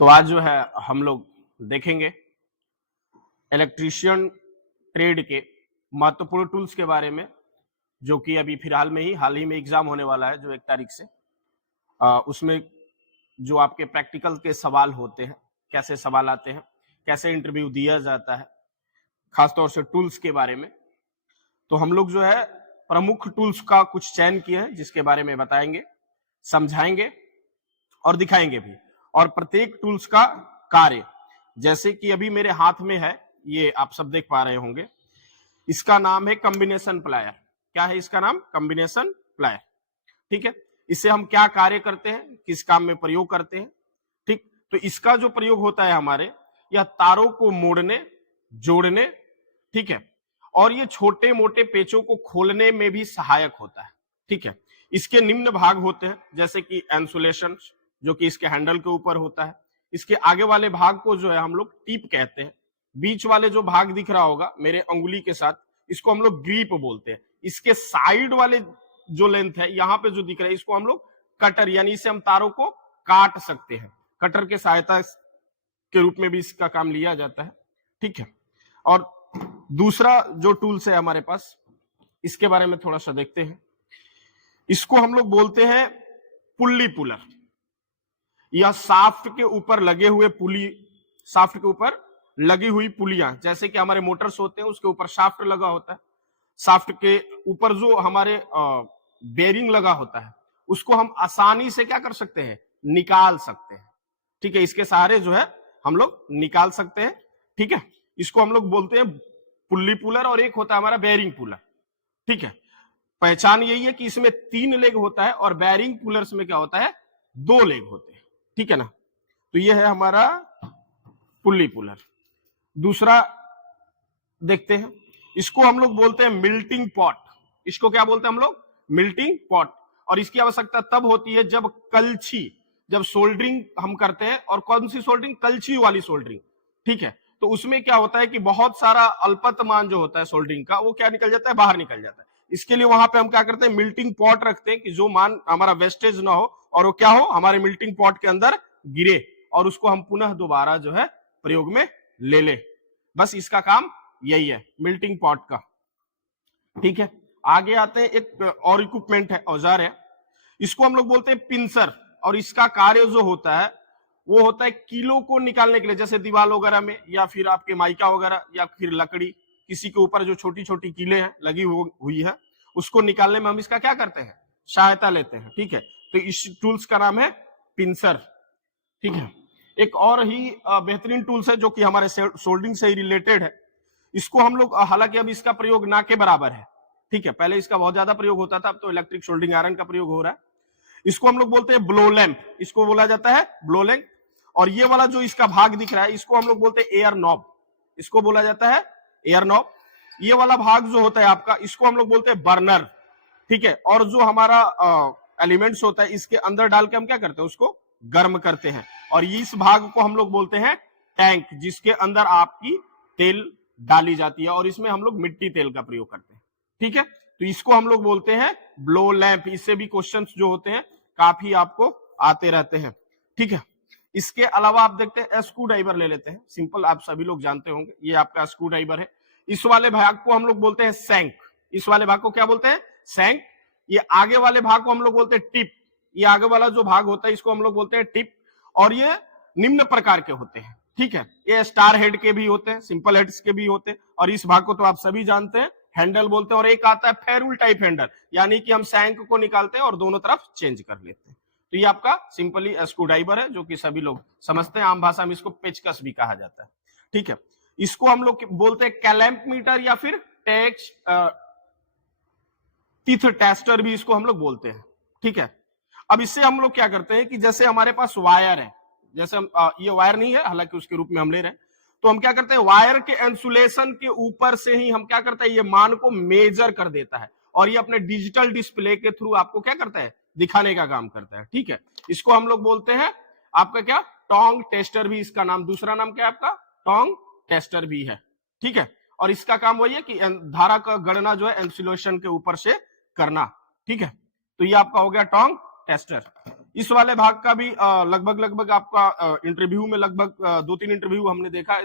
तो आज जो है हम लोग देखेंगे इलेक्ट्रीशियन ट्रेड के महत्वपूर्ण टूल्स के बारे में, जो कि अभी फिलहाल में हाल ही में एग्जाम होने वाला है जो 1 तारीख से। उसमें जो आपके प्रैक्टिकल के सवाल होते हैं, कैसे सवाल आते हैं, कैसे इंटरव्यू दिया जाता है, खासतौर से टूल्स के बारे में। तो हम लोग जो है प्रमुख टूल्स का कुछ चयन किए हैं जिसके बारे में बताएंगे, समझाएंगे और दिखाएंगे भी। और प्रत्येक टूल्स का कार्य, जैसे कि अभी मेरे हाथ में है, ये आप सब देख पा रहे होंगे, इसका नाम है कॉम्बिनेशन प्लायर। क्या है इसका नाम? Combination plier. ठीक है, इससे हम क्या कार्य करते हैं, किस काम में प्रयोग करते हैं। ठीक, तो इसका जो प्रयोग होता है हमारे, यह तारों को मोड़ने, जोड़ने, ठीक है, और ये छोटे मोटे पेचों को खोलने में भी सहायक होता है। ठीक है, इसके निम्न भाग होते हैं जैसे कि इंसुलेशन, जो कि इसके हैंडल के ऊपर होता है। इसके आगे वाले भाग को जो है हम लोग टिप कहते हैं। बीच वाले जो भाग दिख रहा होगा मेरे अंगुली के साथ, इसको हम लोग ग्रिप बोलते हैं। इसके साइड वाले जो लेंथ है यहाँ पे जो दिख रहा है, इसको हम लोग कटर, यानी इसे हम तारों को काट सकते हैं। कटर के सहायता के रूप में भी इसका काम लिया जाता है। ठीक है, और दूसरा जो टूल्स है हमारे पास, इसके बारे में थोड़ा सा देखते हैं। इसको हम लोग बोलते हैं पुल्ली पुलर। यह शाफ्ट के ऊपर लगे हुए पुली, शाफ्ट के ऊपर लगी हुई पुलियां, जैसे कि हमारे मोटर्स होते हैं उसके ऊपर शाफ्ट लगा होता है। शाफ्ट के ऊपर जो हमारे बेरिंग लगा होता है, उसको हम आसानी से क्या कर सकते हैं? निकाल सकते हैं। ठीक है, इसके सहारे जो है हम लोग निकाल सकते हैं। ठीक है, इसको हम लोग बोलते हैं पुल्ली पुलर, और एक होता है हमारा बेरिंग पुलर। ठीक है, पहचान यही है कि इसमें 3 लेग होता है और बेरिंग पुलर्स में क्या होता है? 2 लेग होते हैं। ठीक है ना, तो ये है हमारा पुल्ली पुलर। दूसरा देखते हैं, इसको हम लोग बोलते हैं मिल्टिंग पॉट। इसको क्या बोलते हैं हम लोग? मिल्टिंग पॉट। और इसकी आवश्यकता तब होती है जब कलछी, जब सोल्डरिंग हम करते हैं, और कौन सी सोल्डरिंग? कलछी वाली सोल्डरिंग। ठीक है, तो उसमें क्या होता है कि बहुत सारा अल्पतमान जो होता है सोल्डरिंग का, वो क्या निकल जाता है? बाहर निकल जाता है। इसके लिए वहां पे हम क्या करते हैं? मिल्टिंग पॉट रखते हैं कि जो मान हमारा वेस्टेज ना हो, और वो क्या हो? हमारे मिल्टिंग पॉट के अंदर गिरे, और उसको हम पुनः दोबारा जो है प्रयोग में ले ले। बस इसका काम यही है, मिल्टिंग पॉट का। ठीक है, आगे आते हैं, एक और इक्विपमेंट है, औजार है, इसको हम लोग बोलते हैं पिंसर। और इसका कार्य जो होता है वो होता है कीलों को निकालने के लिए, जैसे दीवार वगैरह में, या फिर आपके माइका वगैरह, या फिर लकड़ी, किसी के ऊपर जो छोटी छोटी कीलें हैं लगी हुई है, उसको निकालने में हम इसका क्या करते हैं? सहायता लेते हैं। ठीक है, तो इस टूल्स का नाम है पिंसर। ठीक है, एक और ही बेहतरीन टूल्स है जो कि हमारे सोल्डरिंग से ही रिलेटेड है। इसको हम लोग, हालांकि अब इसका प्रयोग ना के बराबर है। ठीक है, पहले इसका बहुत ज्यादा प्रयोग होता था, अब तो इलेक्ट्रिक सोल्डरिंग आयरन का प्रयोग हो रहा है। इसको हम लोग बोलते हैं ब्लो लैंप, इसको बोला जाता है ब्लो लैंप। और ये वाला जो इसका भाग दिख रहा है, इसको हम लोग बोलते हैं एयर नॉब, इसको बोला जाता है एयर नॉब। ये वाला भाग जो होता है आपका, इसको हम लोग बोलते हैं बर्नर। ठीक है, और जो हमारा एलिमेंट्स होता है इसके अंदर डाल के हम क्या करते हैं? उसको गर्म करते हैं। और इस भाग को हम लोग बोलते हैं टैंक, जिसके अंदर आपकी तेल डाली जाती है, और इसमें हम लोग मिट्टी तेल का प्रयोग करते हैं। ठीक है, तो इसको हम लोग बोलते हैं ब्लो लैंप। इससे भी क्वेश्चंस जो होते हैं काफी आपको आते रहते हैं। ठीक है, इसके अलावा आप देखते हैं स्क्रू ड्राइवर ले लेते हैं, सिंपल, आप सभी लोग जानते होंगे, ये आपका स्क्रू ड्राइवर है। इस वाले भाग को हम लोग बोलते हैं सैंक। इस वाले भाग को क्या बोलते हैं? सैंक। ये आगे वाले भाग को हम लोग बोलते हैं टिप। ये आगे वाला जो भाग होता है इसको हम लोग बोलते हैं टिप। और ये निम्न प्रकार के होते हैं। ठीक है, ये स्टार हेड के भी होते हैं, सिंपल हेड्स के भी होते हैं। और इस भाग को तो आप सभी जानते हैं, हैंडल बोलते हैं। और एक आता है फेरुल टाइप हैंडल, यानी कि हम सैंक को निकालते हैं और दोनों तरफ चेंज कर लेते हैं। तो ये आपका सिंपली स्क्रू ड्राइवर है, जो कि सभी लोग समझते हैं। आम भाषा में इसको पेचकस भी कहा जाता है। ठीक है, इसको हम लोग बोलते हैं कैलैंप मीटर, या फिर टीथ टेस्टर भी इसको हम लोग बोलते हैं। ठीक है, अब इससे हम लोग क्या करते हैं कि जैसे हमारे पास वायर है, जैसे हम ये वायर नहीं है, हालांकि उसके रूप में हम ले रहे हैं, तो हम क्या करते हैं? वायर के इंसुलेशन के ऊपर से ही हम क्या करते हैं? ये मान को मेजर कर देता है, और ये अपने डिजिटल डिस्प्ले के थ्रू आपको क्या करता है? दिखाने का काम करता है। ठीक है, इसको हम लोग बोलते हैं आपका क्या? टोंग टेस्टर भी इसका नाम, दूसरा नाम क्या है आपका? टोंग टेस्टर भी है। ठीक है, और इसका काम वही है कि धारा का गणना जो है इंसुलेशन के ऊपर से करना। ठीक है, तो ये आपका हो गया टोंग टेस्टर। इस वाले भाग का भी लगभग आपका इंटरव्यू में लगभग 2-3 इंटरव्यू हमने देखा है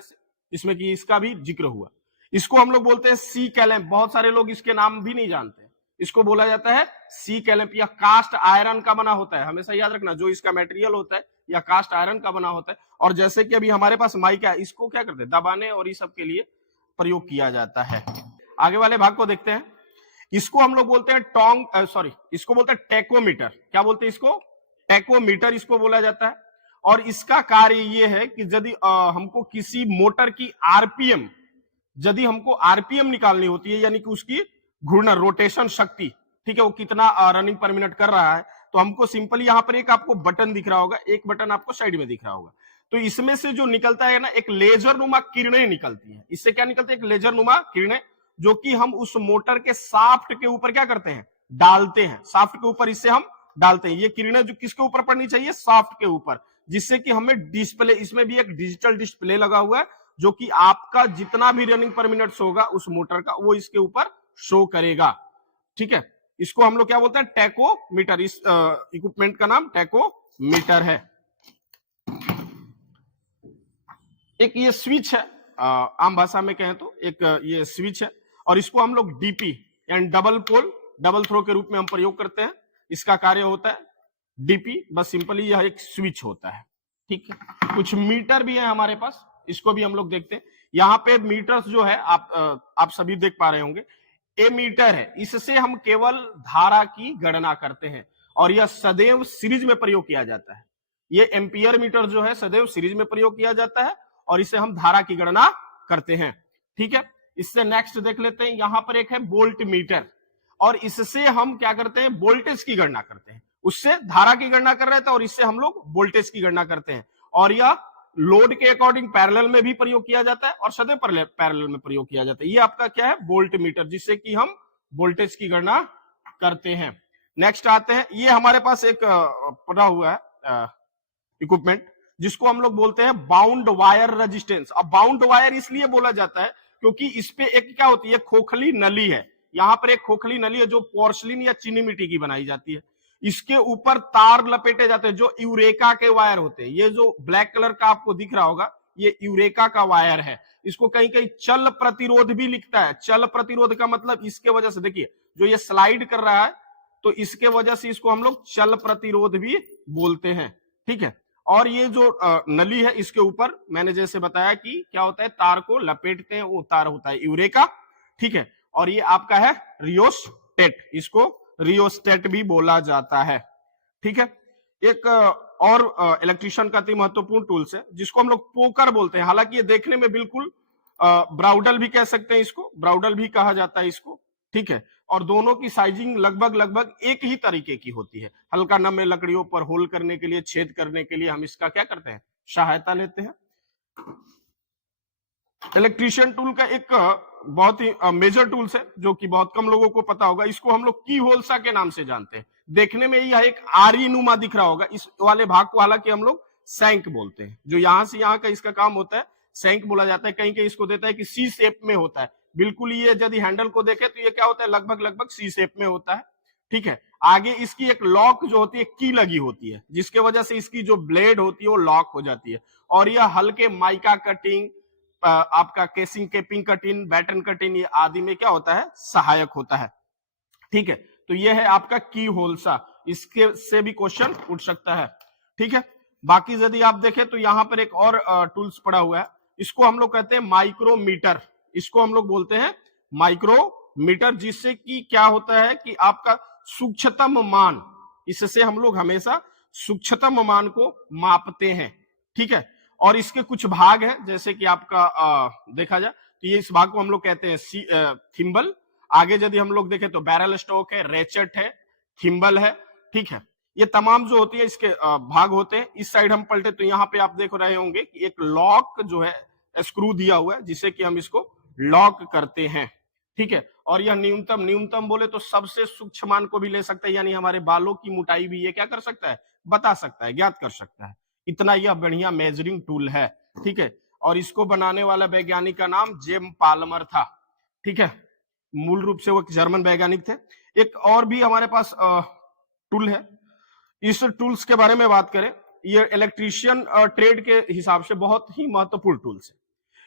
इसमें कि इसका भी जिक्र हुआ। इसको हम लोग बोलते हैं सी कैलम, बहुत सारे लोग इसके नाम भी नहीं जानते। इसको बोला जाता है सी कैलम या कास्ट आयरन का बना होता है, हमेशा याद रखना जो इसका मटेरियल होता है या कास्ट आयरन का बना होता है। और जैसे कि अभी हमारे पास माइक है, इसको क्या करते हैं दबाने और इस सब के लिए प्रयोग किया जाता है। आगे वाले भाग को देखते हैं। इसको हम लोग बोलते हैं इसको बोलते हैं टेकोमीटर। क्या बोलते हैं इसको? टेकोमीटर इसको बोला जाता है। और इसका कार्य ये है कि यदि हमको किसी मोटर की आरपीएम, यदि हमको आरपीएम निकालनी होती है यानी कि उसकी घूर्णन रोटेशन शक्ति, ठीक है, वो कितना रनिंग पर मिनट कर रहा है, तो हमको सिंपली यहाँ पर एक आपको बटन दिख रहा होगा, एक बटन आपको साइड में दिख रहा होगा। तो इसमें से जो निकलता है ना, एक लेजर नुमा किरणें निकलती है। इससे क्या निकलती है? एक लेजर नुमा किरणें, जो कि हम उस मोटर के साफ्ट के ऊपर क्या करते हैं? डालते हैं। साफ्ट के ऊपर इससे हम डालते हैं। ये किरणें जो किसके ऊपर पड़नी चाहिए? साफ्ट के ऊपर, जिससे कि हमें डिस्प्ले, इसमें भी एक डिजिटल डिस्प्ले लगा हुआ है जो कि आपका जितना भी रनिंग पर मिनट्स होगा उस मोटर का, वो इसके ऊपर शो करेगा। ठीक है, इसको हम लोग क्या बोलते हैं? टेकोमीटर। इस इक्विपमेंट का नाम टेकोमीटर है। एक ये स्विच है, आम भाषा में कहें तो एक ये स्विच है, और इसको हम लोग डीपी यानी डबल पोल डबल थ्रो के रूप में हम प्रयोग करते हैं। इसका कार्य होता है डीपी, बस सिंपली यह एक स्विच होता है। ठीक है, कुछ मीटर भी है हमारे पास, इसको भी हम लोग देखते हैं। यहाँ पे मीटर्स जो है आप सभी देख पा रहे होंगे, ए मीटर है। इससे हम केवल धारा की गणना करते हैं और यह सदैव सीरीज में प्रयोग किया जाता है। ये एम्पियर मीटर जो है सदैव सीरीज में प्रयोग किया जाता है और इसे हम धारा की गणना करते हैं। ठीक है, इससे नेक्स्ट देख लेते हैं। यहां पर एक है वोल्ट मीटर, और इससे हम क्या करते हैं? वोल्टेज की गणना करते हैं। उससे धारा की गणना कर रहे थे और इससे हम लोग वोल्टेज की गणना करते हैं। और यह लोड के अकॉर्डिंग पैरेलल में भी प्रयोग किया जाता है और सदैव पैरेलल में प्रयोग किया जाता है। ये आपका क्या है? वोल्ट मीटर, जिससे कि हम वोल्टेज की गणना करते हैं। नेक्स्ट आते हैं, ये हमारे पास एक पड़ा हुआ है इक्विपमेंट, जिसको हम लोग बोलते हैं बाउंड वायर रेजिस्टेंस। अब बाउंड वायर इसलिए बोला जाता है क्योंकि इस पे एक क्या होती है? खोखली नली है। यहां पर एक खोखली नली है जो पोर्सलिन या चीनी मिट्टी की बनाई जाती है। इसके ऊपर तार लपेटे जाते हैं जो यूरेका के वायर होते हैं। ये जो ब्लैक कलर का आपको दिख रहा होगा, ये यूरेका का वायर है। इसको कहीं कहीं चल प्रतिरोध भी लिखता है। चल प्रतिरोध का मतलब इसके वजह से, देखिए जो ये स्लाइड कर रहा है, तो इसके वजह से इसको हम लोग चल प्रतिरोध भी बोलते हैं। ठीक है, और ये जो नली है, इसके ऊपर मैंने जैसे बताया कि क्या होता है? तार को लपेटते हैं, वो तार होता है यूरेका। ठीक है, और ये आपका है रियोस्टेट, इसको रियोस्टेट भी बोला जाता है। ठीक है, एक और इलेक्ट्रिशियन का अति महत्वपूर्ण टूल्स है जिसको हम लोग पोकर बोलते हैं। हालांकि ये देखने में बिल्कुल ब्राउडल भी कह सकते हैं, इसको ब्राउडल भी कहा जाता है इसको। ठीक है, और दोनों की साइजिंग लगभग एक ही तरीके की होती है। हल्का नम लकड़ियों पर होल करने के लिए, छेद करने के लिए हम इसका क्या करते हैं? सहायता लेते हैं। इलेक्ट्रिशियन टूल का एक बहुत ही मेजर टूल्स है जो कि बहुत कम लोगों को पता होगा। इसको हम लोग की होलसा के नाम से जानते हैं। देखने में यह एक आरी नुमा दिख रहा होगा। इस वाले भाग को हालांकि हम लोग सैंक बोलते हैं। जो यहां से यहां का इसका काम होता है सैंक बोला जाता है। कहीं कहीं इसको देता है कि सी शेप में होता है। बिल्कुल ये यदि हैंडल को देखे तो ये क्या होता है? लगभग सी शेप में होता है। ठीक है, आगे इसकी एक लॉक जो होती है, की लगी होती है, जिसके वजह से इसकी जो ब्लेड होती है वो लॉक हो जाती है। और यह हल्के माइका कटिंग, आपका केसिंग केपिंग कटिंग, बैटन कटिंग, ये आदि में क्या होता है? सहायक होता है। ठीक है, तो ये है आपका की होलसा। इसके से भी क्वेश्चन उठ सकता है। ठीक है, बाकी यदि आप देखें तो यहां पर एक और टूल्स पड़ा हुआ है। इसको हम लोग कहते हैं माइक्रोमीटर। इसको हम लोग बोलते हैं माइक्रोमीटर, जिससे कि क्या होता है कि आपका सूक्ष्मतम मान, इससे हम लोग हमेशा सूक्ष्मतम मान को मापते हैं। ठीक है, और इसके कुछ भाग हैं, जैसे कि आपका देखा जाए तो ये इस भाग को हम लोग कहते हैं थिम्बल। आगे यदि हम लोग देखें तो बैरल स्टॉक है, रेचेट है, थिम्बल है। ठीक है, ये तमाम जो होती है इसके भाग होते हैं। इस साइड हम पलटे तो यहाँ पे आप देख रहे होंगे कि एक लॉक जो है स्क्रू दिया हुआ है, जिससे कि हम इसको लॉक करते हैं। ठीक है, और यह न्यूनतम बोले तो सबसे सूक्ष्म मान को भी ले सकता है, यानी हमारे बालों की मोटाई भी ये क्या कर सकता है? बता सकता है, ज्ञात कर सकता है। इतना यह बढ़िया मेजरिंग टूल है। ठीक है, और इसको बनाने वाला वैज्ञानिक का नाम जेम पाल्मर था। ठीक है, मूल रूप से वो एक जर्मन वैज्ञानिक थे। एक और भी हमारे पास टूल है, इस टूल्स के बारे में बात करें, ये इलेक्ट्रीशियन ट्रेड के हिसाब से बहुत ही महत्वपूर्ण टूल्स है।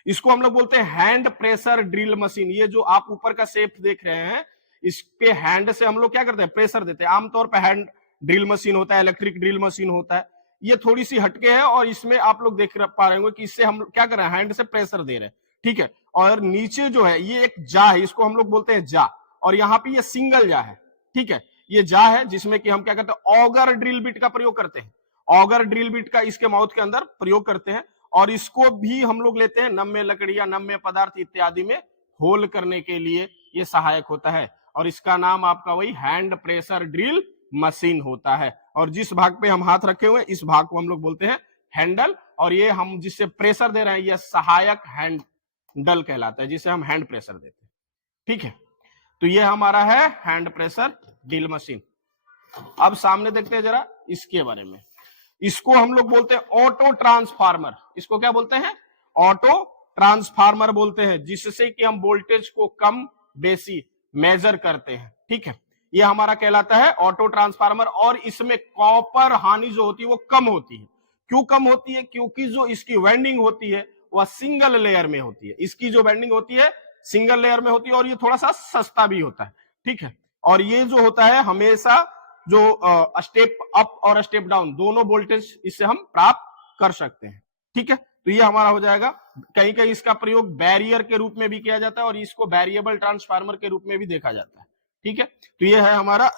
इसको हम लोग बोलते हैं हैंड प्रेशर ड्रिल मशीन। ये जो आप ऊपर का शेप देख रहे हैं, इस पे हैंड से हम लोग क्या करते हैं, प्रेशर देते हैं। आमतौर पर हैंड ड्रिल मशीन होता है, इलेक्ट्रिक ड्रिल मशीन होता है। ये थोड़ी सी हटके है और इसमें आप लोग देख पा रहे होंगे कि इससे हम क्या कर रहे हैं, हैंड से प्रेशर दे रहे हैं, ठीक है। और नीचे जो है ये एक जा है, इसको हम लोग बोलते हैं जा, और यहाँ पे ये सिंगल जा है, ठीक है। ये जा है जिसमें कि हम क्या करते हैं, ऑगर ड्रिल बिट का प्रयोग करते हैं। ऑगर ड्रिल बिट का इसके माउथ के अंदर प्रयोग करते हैं, और इसको भी हम लोग लेते हैं नम्य लकड़ियां, नम्य पदार्थ इत्यादि में होल करने के लिए ये सहायक होता है। और इसका नाम आपका वही हैंड प्रेशर ड्रिल मशीन होता है। और जिस भाग पे हम हाथ रखे हुए हैं, इस भाग को हम लोग बोलते हैं हैंडल, और ये हम जिससे प्रेशर दे रहे हैं, ये सहायक हैंडल कहलाता है, जिसे हम हैंड प्रेशर देते हैं, ठीक है। तो ये हमारा है हैंड प्रेशर ड्रिल मशीन। अब सामने देखते हैं जरा इसके बारे में। इसको हम लोग बोलते हैं ऑटो ट्रांसफार्मर। इसको क्या बोलते हैं, ऑटो ट्रांसफार्मर बोलते हैं, जिससे कि हम वोल्टेज को कम बेसी मेजर करते हैं, ठीक है। ये हमारा कहलाता है ऑटो ट्रांसफार्मर। और इसमें कॉपर हानि जो होती है वो कम होती है। क्यों कम होती है, क्योंकि जो इसकी वाइंडिंग होती है वह सिंगल लेयर में होती है। इसकी जो वाइंडिंग होती है सिंगल लेयर में होती है, और ये थोड़ा सा सस्ता भी होता है, ठीक है। और ये जो होता है हमेशा जो स्टेप अप और स्टेप डाउन दोनों वोल्टेज इससे हम प्राप्त कर सकते हैं, ठीक है। तो ये हमारा हो जाएगा। कहीं कहीं इसका प्रयोग बैरियर के रूप में भी किया जाता है, और इसको वेरिएबल ट्रांसफार्मर के रूप में भी देखा जाता है, ठीक है। तो ये है हमारा।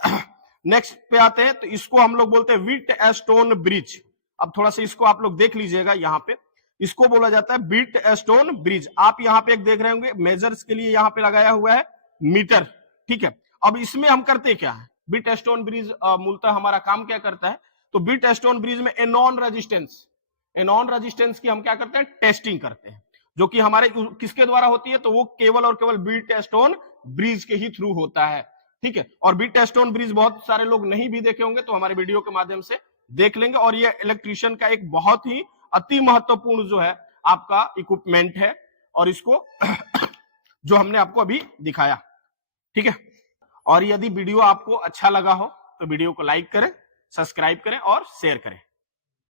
नेक्स्ट पे आते हैं, तो इसको हम लोग बोलते हैं व्हीटस्टोन ब्रिज। अब थोड़ा सा इसको आप लोग देख लीजिएगा, यहाँ पे इसको बोला जाता है व्हीटस्टोन ब्रिज। आप यहाँ पे एक देख रहे होंगे, मेजर्स के लिए यहाँ पे लगाया हुआ है मीटर, ठीक है। अब इसमें हम करते क्या है, व्हीटस्टोन ब्रिज मूलतः हमारा काम क्या करता है, तो व्हीटस्टोन ब्रिज में एनॉन रेजिस्टेंस की हम क्या करते हैं, टेस्टिंग करते हैं, जो कि हमारे किसके द्वारा होती है, तो वो केवल और केवल व्हीटस्टोन ब्रिज के ही थ्रू होता है, ठीक है। और व्हीटस्टोन ब्रिज बहुत सारे लोग नहीं भी देखे होंगे, तो हमारे वीडियो के माध्यम से देख लेंगे। और ये इलेक्ट्रीशियन का एक बहुत ही अति महत्वपूर्ण जो है आपका इक्विपमेंट है, और इसको जो हमने आपको अभी दिखाया, ठीक है। और यदि वीडियो आपको अच्छा लगा हो तो वीडियो को लाइक करें, सब्सक्राइब करें और शेयर करें।